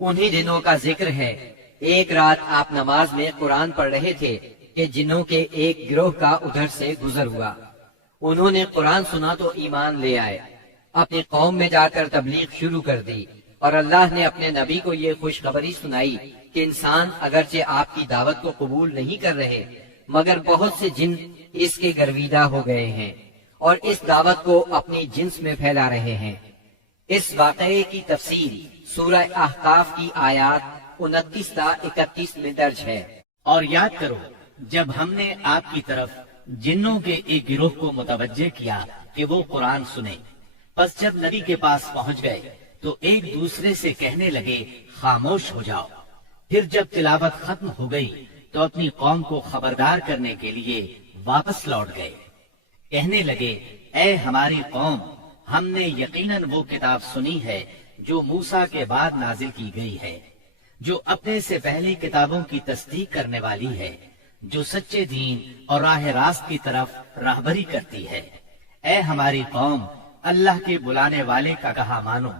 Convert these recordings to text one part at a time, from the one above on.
انہی دنوں کا ذکر ہے، ایک رات آپ نماز میں قرآن پڑھ رہے تھے کہ جنوں کے ایک گروہ کا ادھر سے گزر ہوا۔ انہوں نے قرآن سنا تو ایمان لے آئے، اپنی قوم میں جا کر تبلیغ شروع کر دی، اور اللہ نے اپنے نبی کو یہ خوشخبری سنائی کہ انسان اگرچہ آپ کی دعوت کو قبول نہیں کر رہے، مگر بہت سے جن اس کے گرویدہ ہو گئے ہیں اور اس دعوت کو اپنی جنس میں پھیلا رہے ہیں۔ اس واقعے کی تفصیل سورہ احقاف کی آیات 29 تا 31 میں درج ہے۔ اور یاد کرو جب ہم نے آپ کی طرف جنوں کے ایک گروہ کو متوجہ کیا کہ وہ قرآن سنے، پس جب نبی کے پاس پہنچ گئے تو ایک دوسرے سے کہنے لگے خاموش ہو جاؤ۔ پھر جب تلاوت ختم ہو گئی تو اپنی قوم کو خبردار کرنے کے لیے واپس لوٹ گئے، کہنے لگے اے ہماری قوم، ہم نے یقیناً وہ کتاب سنی ہے جو موسیٰ کے بعد نازل کی گئی ہے، جو اپنے سے پہلی کتابوں کی تصدیق کرنے والی ہے، جو سچے دین اور راہ راست کی طرف راہبری کرتی ہے۔ اے ہماری قوم، اللہ کے بلانے والے کا کہا مانو،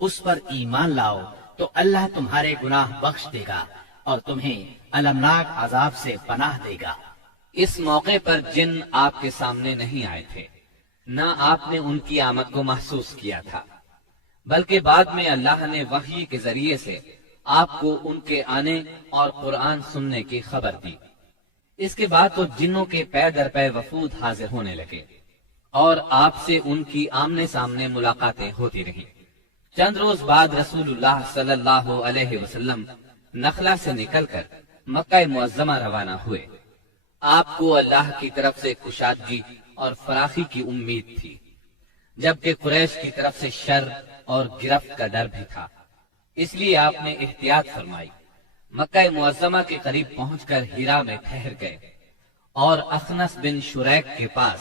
اس پر ایمان لاؤ تو اللہ تمہارے گناہ بخش دے گا اور تمہیں المناک عذاب سے پناہ دے گا۔ اس موقع پر جن آپ کے سامنے نہیں آئے تھے، نہ آپ نے ان کی آمد کو محسوس کیا تھا، بلکہ بعد میں اللہ نے وحی کے ذریعے سے آپ کو ان کے آنے اور قرآن سننے کی خبر دی۔ اس کے بعد تو جنوں کے پے در پے وفود حاضر ہونے لگے اور آپ سے ان کی آمنے سامنے ملاقاتیں ہوتی رہیں۔ چند روز بعد رسول اللہ صلی اللہ علیہ وسلم نخلا سے نکل کر مکہ معظمہ روانہ ہوئے۔ آپ کو اللہ کی طرف سے کشادگی اور فراخی کی امید تھی، جبکہ قریش کی طرف سے شر اور گرفت کا ڈر بھی تھا، اس لیے آپ نے احتیاط فرمائی۔ مکہ معظمہ کے قریب پہنچ کر ہیرا میں ٹھہر گئے اور اخنس بن شریک کے پاس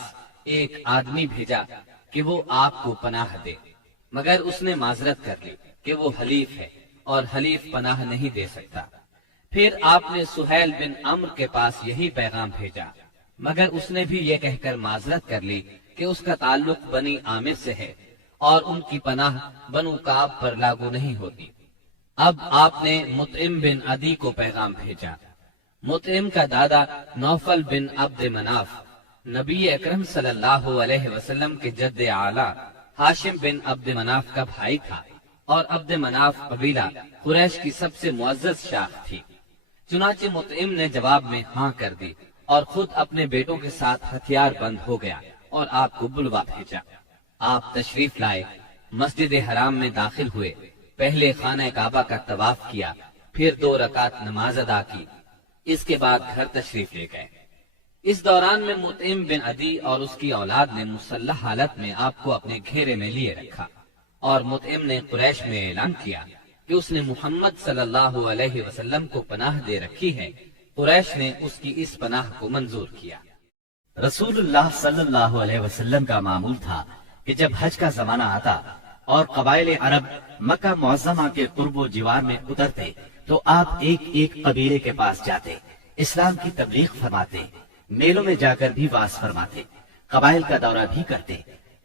ایک آدمی بھیجا کہ وہ آپ کو پناہ دے، مگر اس نے معذرت کر لی کہ وہ حلیف ہے اور حلیف پناہ نہیں دے سکتا۔ پھر آپ نے سہیل بن عمرو کے پاس یہی پیغام بھیجا، مگر اس نے بھی یہ کہہ کر معذرت کر لی کہ اس کا تعلق بنی عامر سے ہے اور ان کی پناہ بنو کعب پر لاگو نہیں ہوتی۔ اب آپ نے مطعم بن عدی کو پیغام بھیجا۔ مطعم کا دادا نوفل بن عبد مناف نبی اکرم صلی اللہ علیہ وسلم کے جد اعلی ہاشم بن عبد مناف کا بھائی تھا، اور عبد مناف قبیلہ قریش کی سب سے معزز شاخ تھی۔ چنانچہ مطعم نے جواب میں ہاں کر دی اور خود اپنے بیٹوں کے ساتھ ہتھیار بند ہو گیا اور آپ کو بلوا بھیجا۔ آپ تشریف لائے، مسجد حرام میں داخل ہوئے، پہلے خانہ کعبہ کا طواف کیا، پھر 2 رکعت نماز ادا کی، اس کے بعد گھر تشریف لے گئے۔ اس دوران میں مطعم بن عدی اور اس کی اولاد نے مسلح حالت میں آپ کو اپنے گھیرے میں لیے رکھا، اور مطعم نے قریش میں اعلان کیا کہ اس نے محمد صلی اللہ علیہ وسلم کو پناہ دے رکھی ہے۔ قریش نے اس کی اس پناہ کو منظور کیا۔ رسول اللہ صلی اللہ علیہ وسلم کا معمول تھا کہ جب حج کا زمانہ آتا اور قبائل عرب مکہ معظمہ کے قرب و جوار میں اترتے تو آپ ایک ایک قبیلے کے پاس جاتے، اسلام کی تبلیغ فرماتے، میلوں میں جا کر بھی واعظ فرماتے، قبائل کا دورہ بھی کرتے۔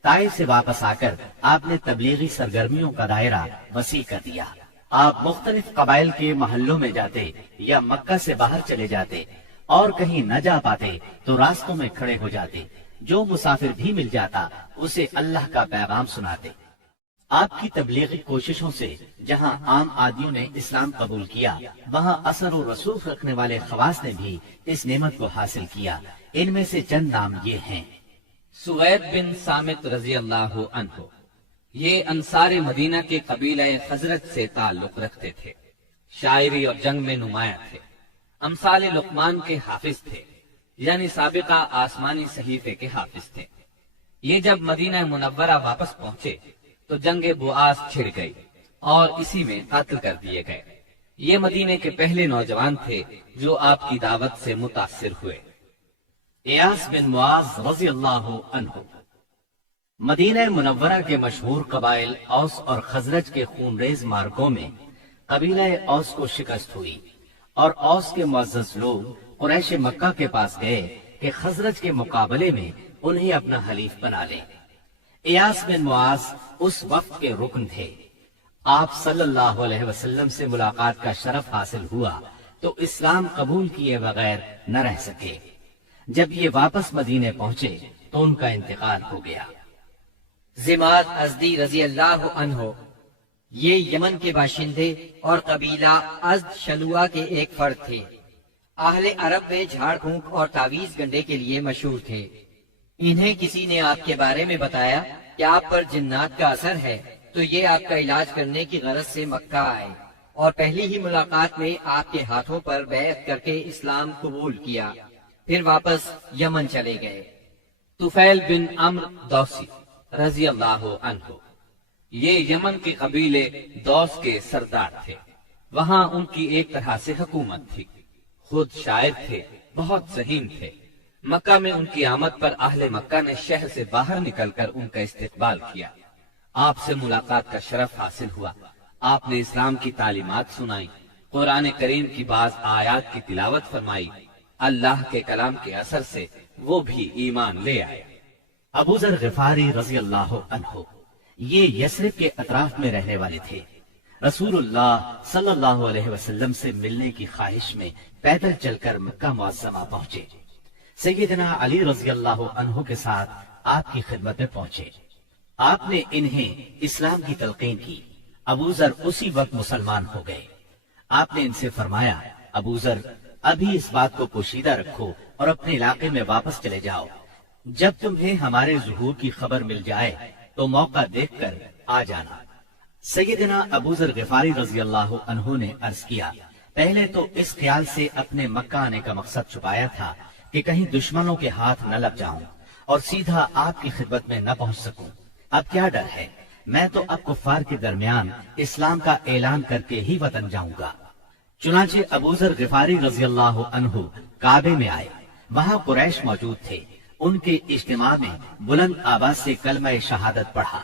طائف سے واپس آ کر آپ نے تبلیغی سرگرمیوں کا دائرہ وسیع کر دیا۔ آپ مختلف قبائل کے محلوں میں جاتے یا مکہ سے باہر چلے جاتے، اور کہیں نہ جا پاتے تو راستوں میں کھڑے ہو جاتے، جو مسافر بھی مل جاتا اسے اللہ کا پیغام سناتے۔ آپ کی تبلیغی کوششوں سے جہاں عام آدمیوں نے اسلام قبول کیا، وہاں اثر و رسوخ رکھنے والے خواص نے بھی اس نعمت کو حاصل کیا۔ ان میں سے چند نام یہ ہیں۔ سوید بن صامت رضی اللہ عنہ، یہ انصار مدینہ کے قبیلہ خزرج سے تعلق رکھتے تھے، شاعری اور جنگ میں نمایاں تھے، امثال لقمان کے حافظ تھے، یعنی سابقہ آسمانی صحیفے کے حافظ تھے۔ یہ جب مدینہ منورہ واپس پہنچے تو جنگ بؤاس چھڑ گئی اور اسی میں قتل کر دیے گئے۔ یہ مدینے کے پہلے نوجوان تھے جو آپ کی دعوت سے متاثر ہوئے۔ ایاس بن معاذ رضی اللہ عنہ، مدینہ منورہ کے مشہور قبائل اوس اور خزرج کے خونریز مارکوں میں قبیلہ اوس کو شکست ہوئی، اور اوس کے معزز لوگ قریش مکہ کے پاس گئے کہ خزرج کے مقابلے میں انہیں اپنا حلیف بنا لیں۔ ایاس بن معاذ اس وقت کے رکن تھے۔ آپ صلی اللہ علیہ وسلم سے ملاقات کا شرف حاصل ہوا تو اسلام قبول کیے بغیر نہ رہ سکے۔ جب یہ واپس مدینے پہنچے تو ان کا انتقال ہو گیا۔ زماد ازدی رضی اللہ عنہ یہ یمن کے باشندے اور قبیلہ ازد شلوا کے ایک فرد تھے۔ اہل عرب میں جھاڑ پھونک اور تعویذ گنڈے کے لیے مشہور تھے۔ انہیں کسی نے آپ کے بارے میں بتایا کہ آپ پر جنات کا اثر ہے، تو یہ آپ کا علاج کرنے کی غرض سے مکہ آئے اور پہلی ہی ملاقات میں آپ کے ہاتھوں پر بیعت کر کے اسلام قبول کیا، پھر واپس یمن چلے گئے۔ طفیل بن عمرو دوسی رضی اللہ عنہ یہ یمن کے قبیلے دوس کے سردار تھے۔ وہاں ان کی ایک طرح سے حکومت تھی۔ خود شاعر تھے، بہت ذہین تھے۔ مکہ میں ان کی آمد پر اہل مکہ نے شہر سے باہر نکل کر ان کا استقبال کیا۔ آپ سے ملاقات کا شرف حاصل ہوا۔ آپ نے اسلام کی تعلیمات سنائی، قرآن کریم کی بعض آیات کی تلاوت فرمائی۔ اللہ کے کلام کے اثر سے وہ بھی ایمان لے آئے۔ ابو ذر غفاری رضی اللہ عنہ یہ یثرب کے اطراف میں رہنے والے تھے۔ رسول اللہ صلی اللہ علیہ وسلم سے ملنے کی خواہش میں پیدل چل کر مکہ معظمہ پہنچے۔ سیدنا علی رضی اللہ عنہ کے ساتھ آپ کی خدمت میں پہنچے۔ آپ نے انہیں اسلام کی تلقین کی۔ ابو ذر اسی وقت مسلمان ہو گئے۔ آپ نے ان سے فرمایا، ابو ذر ابھی اس بات کو پوشیدہ رکھو اور اپنے علاقے میں واپس چلے جاؤ۔ جب تمہیں ہمارے ظہور کی خبر مل جائے تو موقع دیکھ کر آ جانا۔ سیدنا ابو ذر غفاری رضی اللہ عنہ نے عرض کیا، پہلے تو اس خیال سے اپنے مکہ آنے کا مقصد چھپایا تھا کہ کہیں دشمنوں کے ہاتھ نہ لگ جاؤں اور سیدھا آپ کی خدمت میں نہ پہنچ سکوں۔ اب کیا ڈر ہے، میں تو اب کفار کے درمیان اسلام کا اعلان کر کے ہی وطن جاؤں گا۔ چنانچہ ابو ذر غفاری رضی اللہ عنہ کعبے میں آئے۔ وہاں قریش موجود تھے۔ ان کے اجتماع میں بلند آواز سے کلمہ شہادت پڑھا۔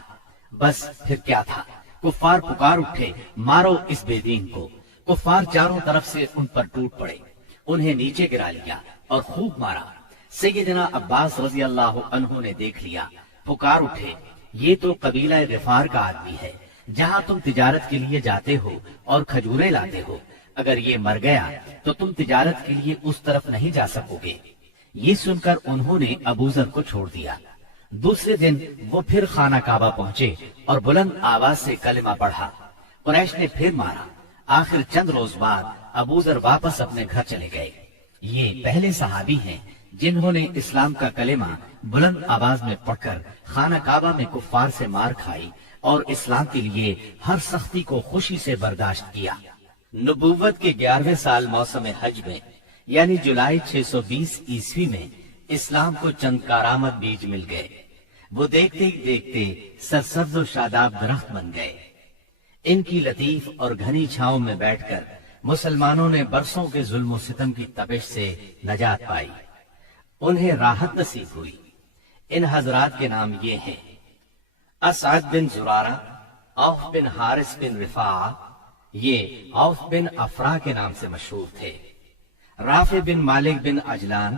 بس پھر کیا تھا، کفار پکار اٹھے، مارو اس بے دین کو۔ کفار چاروں طرف سے ان پر ٹوٹ پڑے، انہیں نیچے گرا لیا اور خوب مارا۔ سیدنا عباس رضی اللہ عنہ نے دیکھ لیا، پکار اٹھے، یہ تو قبیلہ غفار کا آدمی ہے، جہاں تم تجارت کے لیے جاتے ہو اور کھجورے لاتے ہو، اگر یہ مر گیا تو تم تجارت کے لیے اس طرف نہیں جا سکو گے۔ یہ سن کر انہوں نے ابو ذر کو چھوڑ دیا۔ دوسرے دن وہ پھر خانہ کعبہ پہنچے اور بلند آواز سے کلمہ پڑھا۔ قریش نے پھر مارا۔ آخر چند روز بعد ابو ذر واپس اپنے گھر چلے گئے۔ یہ پہلے صحابی ہیں جنہوں نے اسلام کا کلمہ بلند آواز میں پڑھ کر خانہ کعبہ میں کفار سے مار کھائی اور اسلام کے لیے ہر سختی کو خوشی سے برداشت کیا۔ نبوت کے 11ویں سال موسم حج میں یعنی جولائی 620 عیسوی میں اسلام کو چند کارآمد بیج مل گئے۔ وہ دیکھتے ہی دیکھتے سرسبز و شاداب درخت بن گئے۔ ان کی لطیف اور گھنی چھاؤں میں بیٹھ کر مسلمانوں نے برسوں کے ظلم و ستم کی تپش سے نجات پائی، انہیں راحت نصیب ہوئی۔ ان حضرات کے نام یہ ہیں: اسعد بن زرارہ، عوف بن حارث بن رفاعہ، یہ عوف بن افرا کے نام سے مشہور تھے، رافع بن مالک بن عجلان،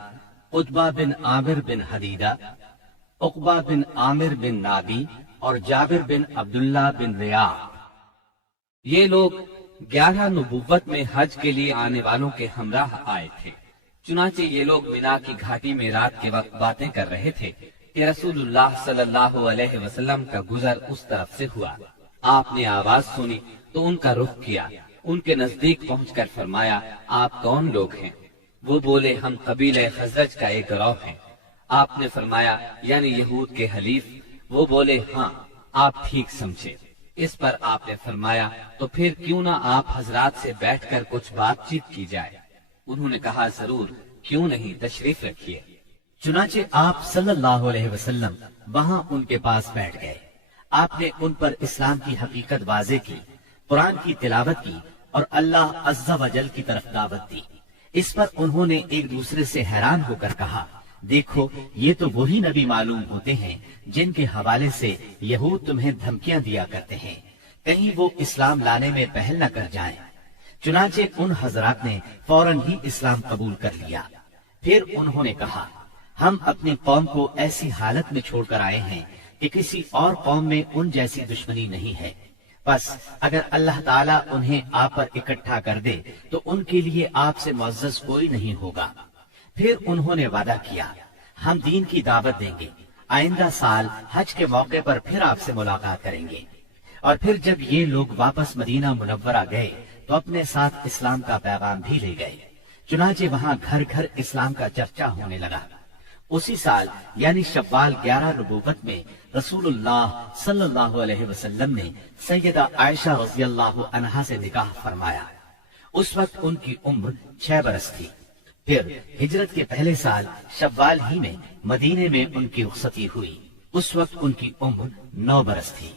عتبہ بن عامر بن حدیدہ، عقبہ بن عامر بن نابی اور جابر بن عبداللہ بن ریاح۔ یہ لوگ 11 نبوت میں حج کے لیے آنے والوں کے ہمراہ آئے تھے۔ چنانچہ یہ لوگ مینا کی گھاٹی میں رات کے وقت باتیں کر رہے تھے کہ رسول اللہ صلی اللہ علیہ وسلم کا گزر اس طرف سے ہوا۔ آپ نے آواز سنی تو ان کا رخ کیا، ان کے نزدیک پہنچ کر فرمایا، آپ کون لوگ ہیں؟ وہ بولے، ہم قبیلہ خزرج کا ایک گروہ ہیں۔ آپ نے فرمایا، یعنی یہود کے حلیف؟ وہ بولے، ہاں، آپ ٹھیک سمجھے۔ اس پر آپ نے فرمایا، تو پھر کیوں نہ آپ حضرات سے بیٹھ کر کچھ بات چیت کی جائے؟ انہوں نے کہا، ضرور، کیوں نہیں، تشریف رکھیے۔ چنانچہ آپ صلی اللہ علیہ وسلم وہاں ان کے پاس بیٹھ گئے۔ آپ نے ان پر اسلام کی حقیقت واضح کی، قرآن کی تلاوت کی اور اللہ عز و جل کی طرف دعوت دی۔ اس پر انہوں نے ایک دوسرے سے حیران ہو کر کہا، دیکھو، یہ تو وہی نبی معلوم ہوتے ہیں جن کے حوالے سے یہود تمہیں دھمکیاں دیا کرتے ہیں، کہیں وہ اسلام لانے میں پہل نہ کر جائیں۔ چنانچہ ان حضرات نے فوراً ہی اسلام قبول کر لیا۔ پھر انہوں نے کہا، ہم اپنی قوم کو ایسی حالت میں چھوڑ کر آئے ہیں کہ کسی اور قوم میں ان جیسی دشمنی نہیں ہے۔ بس اگر اللہ تعالیٰ انہیں آپ پر اکٹھا کر دے تو ان کے لیے آپ سے معزز کوئی نہیں ہوگا۔ پھر انہوں نے وعدہ کیا ہم دین کی دعوت دیں گے، آئندہ سال حج کے موقع پر پھر آپ سے ملاقات کریں گے۔ اور پھر جب یہ لوگ واپس مدینہ منورہ گئے تو اپنے ساتھ اسلام کا پیغام بھی لے گئے، چنانچہ وہاں گھر گھر اسلام کا چرچا ہونے لگا۔ اسی سال یعنی شوال 11 نبوت میں رسول اللہ صلی اللہ علیہ وسلم نے سیدہ عائشہ رضی اللہ عنہا سے نکاح فرمایا۔ اس وقت ان کی عمر 6 برس تھی۔ پھر ہجرت کے پہلے سال شوال ہی میں مدینے میں ان کی رخصتی ہوئی، اس وقت ان کی عمر 9 برس تھی۔